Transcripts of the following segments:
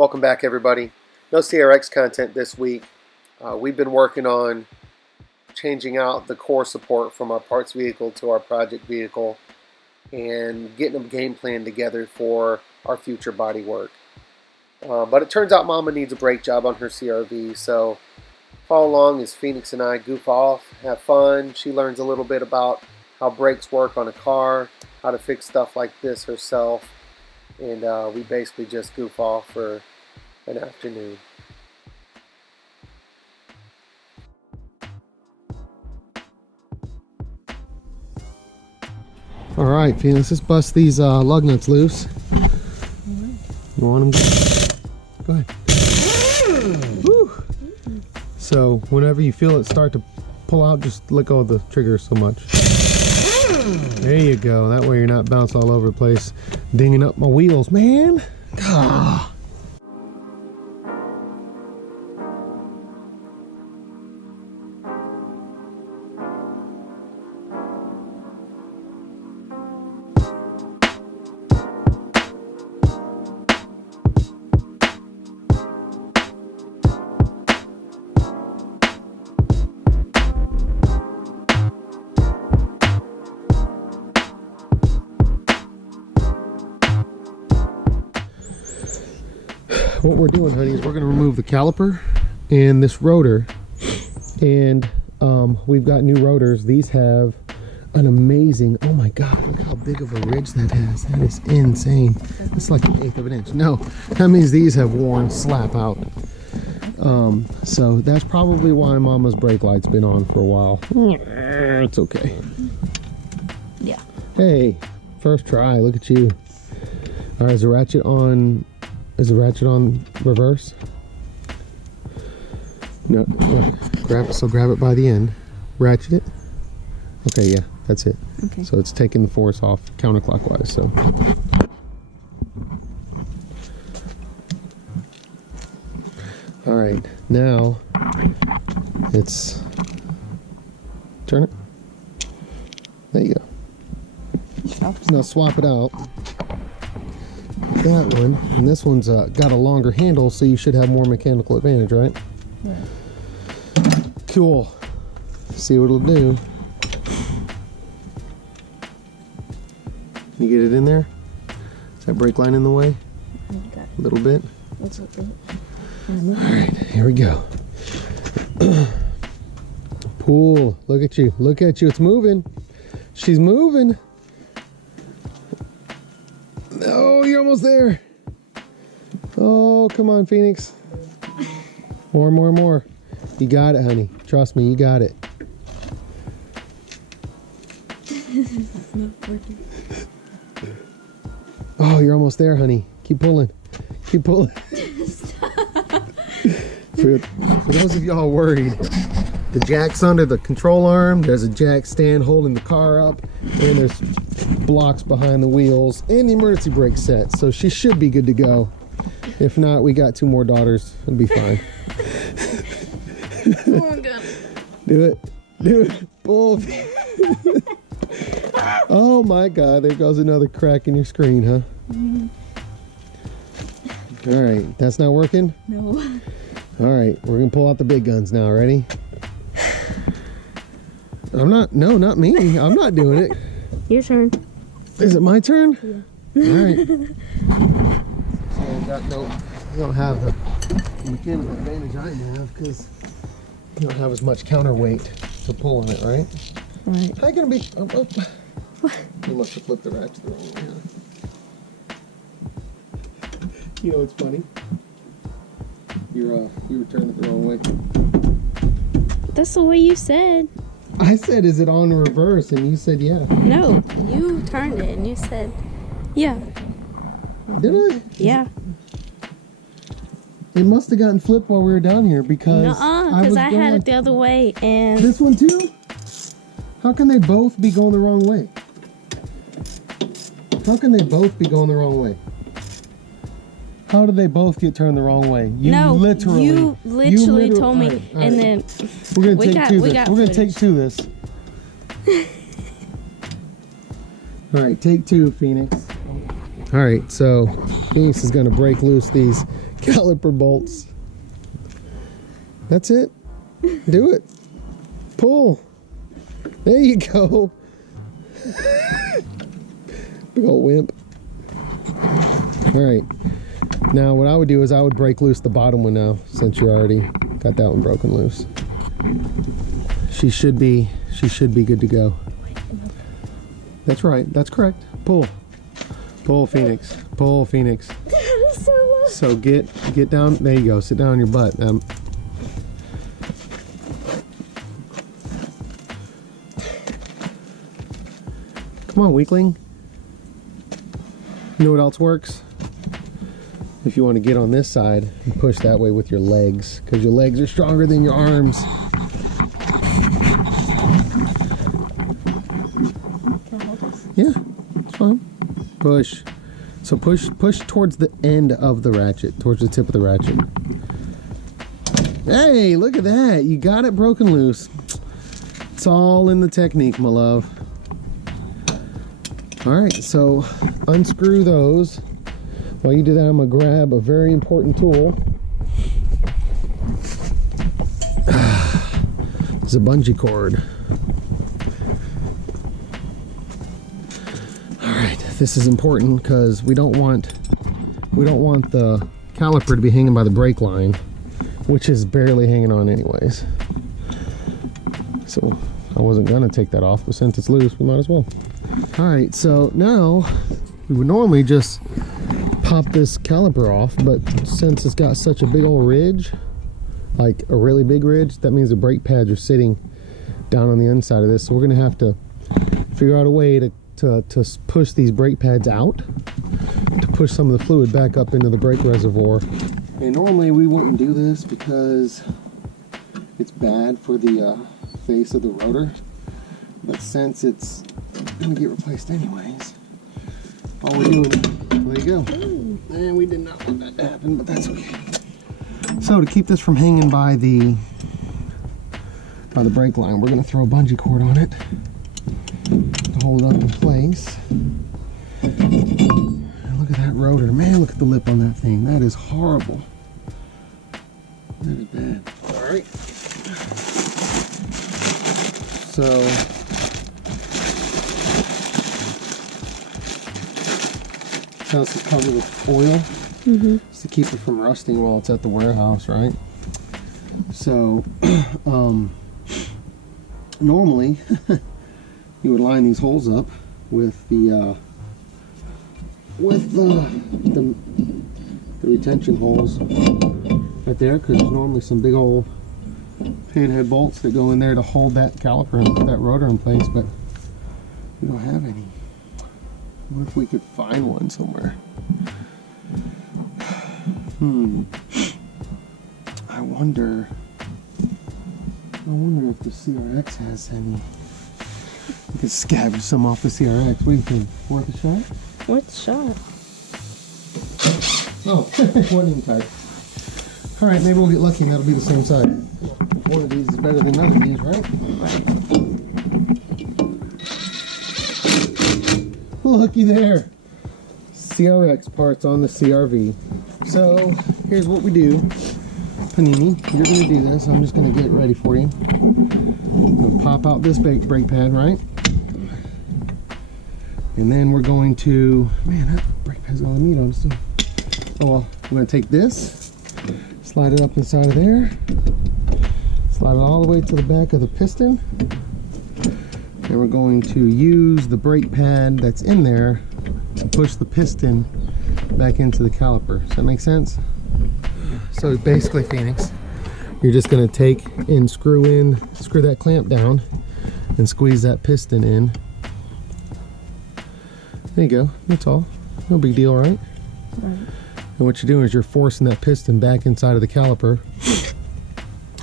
Welcome back, everybody. No CRX content this week. We've been working on changing out the core support from our parts vehicle to our project vehicle and getting a game plan together for our future body work. But it turns out Mama needs a brake job on her CRV, so follow along as Phoenix and I goof off, have fun. She learns a little bit about how brakes work on a car, how to fix stuff like this herself, and we basically just goof off for an afternoon. All right, Phoenix, let's bust these lug nuts loose. You want them? Go ahead. Woo. So whenever you feel it start to pull out, just let go of the trigger so much. There you go. That way you're not bouncing all over the place, dinging up my wheels, man. Ah. What we're doing, honey, is we're going to remove the caliper and this rotor, and we've got new rotors. These have an amazing, oh my god, look how big of a ridge that has. That is insane. It's like 1/8 of an inch. No, that means these have worn slap out. So that's probably why Mama's brake light's been on for a while. It's okay. Yeah. Hey, first try, look at you. All right, is the ratchet on? Is the ratchet on reverse? No, grab it by the end. Ratchet it. Okay, yeah, that's it. Okay. So it's taking the force off counterclockwise, so. All right, now it's, turn it. There you go. Now swap it out. That one, and this one's got a longer handle, so you should have more mechanical advantage, right? Yeah. Cool. See what it'll do. You get it in there? Is that brake line in the way? A little bit? It's okay. Alright, here we go. Pull. Look at you. Look at you. It's moving. She's moving. Oh, you're almost there. Oh, come on, Phoenix. More. You got it, honey. Trust me, you got it. It's not working. Oh, you're almost there, honey. Keep pulling. Keep pulling. For those of y'all worried, the jack's under the control arm. There's a jack stand holding the car up, and there's blocks behind the wheels and the emergency brake set, so she should be good to go. If not, we got 2 more daughters. It'll be fine. Oh my god. Do it. Pull. Oh my god, there goes another crack in your screen, huh? Mm-hmm. All right, that's not working? No. All right, we're gonna pull out the big guns now. Ready? No, not me. I'm not doing it. Your turn. Is it my turn? Yeah. All right. So you don't have the mechanical advantage I have because you don't have as much counterweight to pull on it, right? Right. How you gonna be? What? You must have flipped the ratchet the wrong way. You know what's funny? You returned it the wrong way. That's the way you said. I said, is it on reverse? And you said, yeah. No, you turned it and you said, yeah. Did I? Yeah. It must have gotten flipped while we were down here because because I had it the other way and... This one too? How can they both be going the wrong way? How can they both be going the wrong way? How did they both get turned the wrong way? You literally told me, all right. and then we're gonna take two. We're gonna take two this. All right, take two, Phoenix. All right, so Phoenix is going to break loose these caliper bolts. That's it. Do it. Pull. There you go. Big old wimp. All right. Now what I would do is I would break loose the bottom one now, since you already got that one broken loose. She should be good to go. That's right. That's correct. Pull. Pull, Phoenix. Pull, Phoenix. So get down. There you go. Sit down on your butt. Come on, weakling. You know what else works? If you want to get on this side and push that way with your legs, because your legs are stronger than your arms. Yeah, it's fine. Push. So push towards the end of the ratchet, towards the tip of the ratchet. Hey, look at that. You got it broken loose. It's all in the technique, my love. All right, so unscrew those. While you do that, I'm gonna grab a very important tool. It's a bungee cord. All right, this is important because we don't want the caliper to be hanging by the brake line, which is barely hanging on anyways. So I wasn't gonna take that off, but since it's loose, we might as well. All right, so now we would normally just pop this caliper off, but since it's got such a big old ridge, like a really big ridge, that means the brake pads are sitting down on the inside of this. So we're gonna have to figure out a way to push these brake pads out, to push some of the fluid back up into the brake reservoir. And normally we wouldn't do this because it's bad for the face of the rotor, but since it's gonna get replaced anyways, all we're doing, there you go. And we did not want that to happen, but that's okay. So to keep this from hanging by the brake line, we're gonna throw a bungee cord on it to hold it up in place. And look at that rotor. Man, look at the lip on that thing. That is horrible. That is bad. All right. So house is covered with foil. Just to keep it from rusting while it's at the warehouse, right? So normally you would line these holes up with the retention holes right there, because there's normally some big old pinhead bolts that go in there to hold that caliper and put that rotor in place, but we don't have any. What if we could find one somewhere? I wonder if the CRX has any. We could scavenge some off the CRX. What do you think? Worth a shot? Worth a shot. Oh, one in type. All right, maybe we'll get lucky and that'll be the same size. One of these is better than none of these, right? Looky there. CRX parts on the CRV. So here's what we do. Panini, you're going to do this. I'm just going to get it ready for you. I'm going to pop out this brake pad, right? And then we're going to, man, that brake pad's got all the meat on it too. Oh well, I'm going to take this, slide it up inside of there, slide it all the way to the back of the piston. And we're going to use the brake pad that's in there to push the piston back into the caliper. Does that make sense? So basically, Phoenix, you're just going to take and screw that clamp down and squeeze that piston in. There you go. That's all. No big deal, right? Right. And what you're doing is you're forcing that piston back inside of the caliper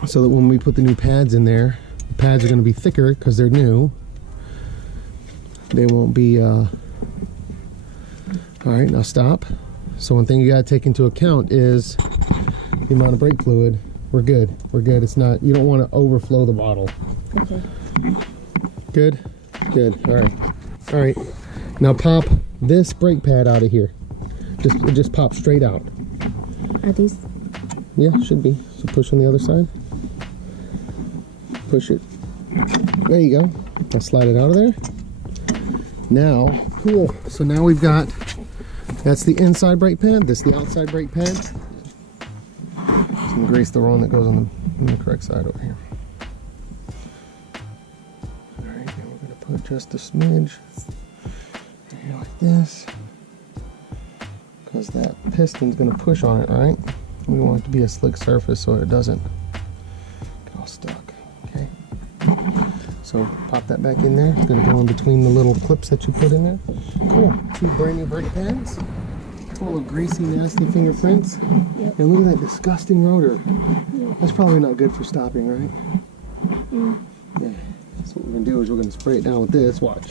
so that when we put the new pads in there, the pads are going to be thicker because they're new. They won't be all right, now stop. So one thing you got to take into account is the amount of brake fluid. We're good. It's not, you don't want to overflow the bottle. Okay. Good. All right. Now pop this brake pad out of here. It just pops straight out. Are these? Yeah, should be. So push on the other side. Push it. There you go. I'll slide it out of there. Now, cool. So now we've got, that's the inside brake pad. This is the outside brake pad. Some grease the wrong that goes on the correct side over here. All right, now we're going to put just a smidge here like this, because that piston's going to push on it, right? We want it to be a slick surface so it doesn't get all stuck. Okay. So pop that back in there. It's going to go in between the little clips that you put in there. Cool. 2 brand new brake pads. Full of greasy, nasty fingerprints. Yep. And look at that disgusting rotor. Yep. That's probably not good for stopping, right? Yeah. So what we're going to do is we're going to spray it down with this. Watch.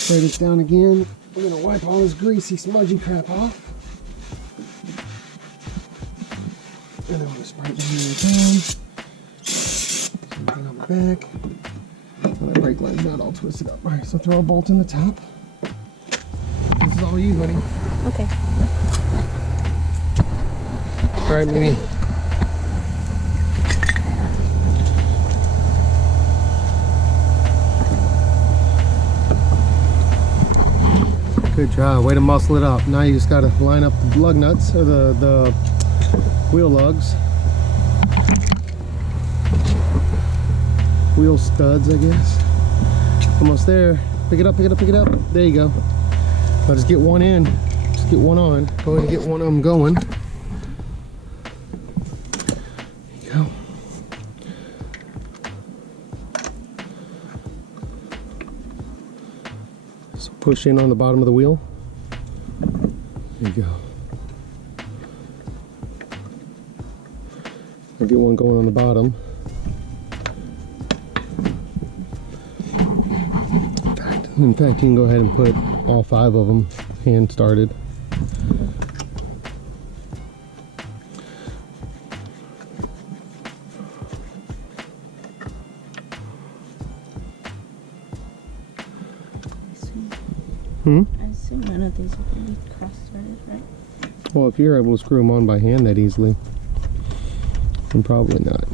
Spray this down again. We're going to wipe all this greasy, smudgy crap off. And then we're going to spray it down here again. Something on the back. And that brake line's not all twisted up. Alright, so throw a bolt in the top. This is all you, honey. Okay. Alright, Mimi. Good job. Way to muscle it up. Now you just got to line up the lug nuts, or the wheel lugs. Wheel studs, I guess. Almost there. Pick it up, pick it up, pick it up. There you go. I'll just get one in. Just get one on. Go ahead and get one of them going. There you go. So push in on the bottom of the wheel. There you go. I'll get one going on the bottom. In fact, you can go ahead and put all 5 of them hand started. I assume none of these are going to be cross-threaded, right? Well, if you're able to screw them on by hand that easily, then probably not.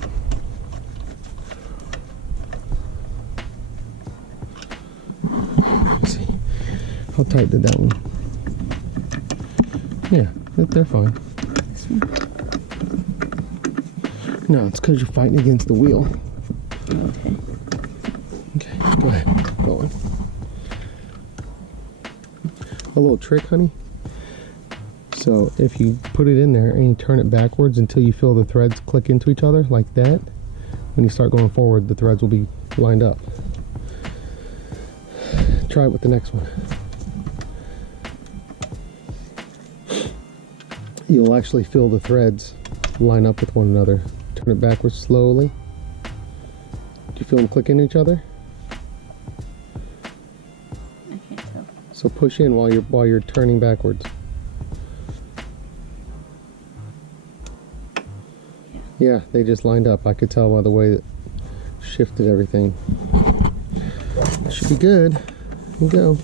Let's see. How tight did that one? Yeah, they're fine. This one? No, it's because you're fighting against the wheel. Okay. Okay, go ahead. Go on. A little trick, honey. So if you put it in there and you turn it backwards until you feel the threads click into each other like that, when you start going forward, the threads will be lined up. Try it with the next one. You'll actually feel the threads line up with one another. Turn it backwards slowly. Do you feel them click into each other? I can't tell. So push in while you're turning backwards. Yeah, they just lined up. I could tell by the way it shifted everything. That should be good. Here you go.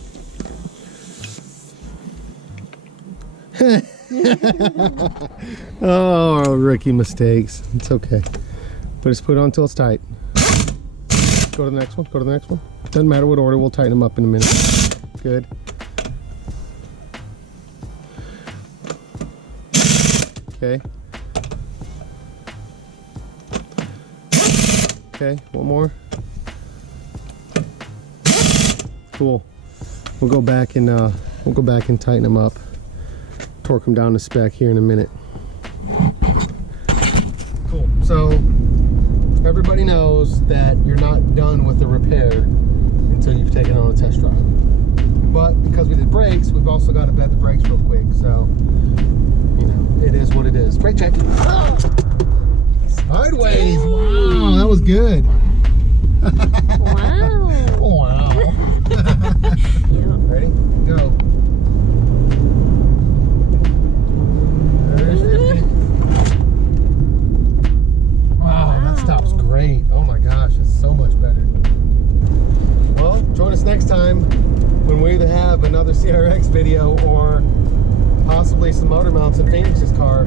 Oh, rookie mistakes. It's okay. But just put it on until it's tight. Go to the next one. Go to the next one. Doesn't matter what order. We'll tighten them up in a minute. Good. Okay. Okay, one more. Cool. We'll go back and tighten them up. Torque them down to spec here in a minute. Cool. So everybody knows that you're not done with the repair until you've taken it on a test drive. But because we did brakes, we've also got to bed the brakes real quick. So, you know, it is what it is. Brake check. Sideways. Wow, that was good. Wow. Wow. Yeah. Ready? Go. There's 50. Wow, that stops great. Oh my gosh, it's so much better. Well, join us next next time when we either have another CRX video or possibly some motor mounts in Phoenix's car.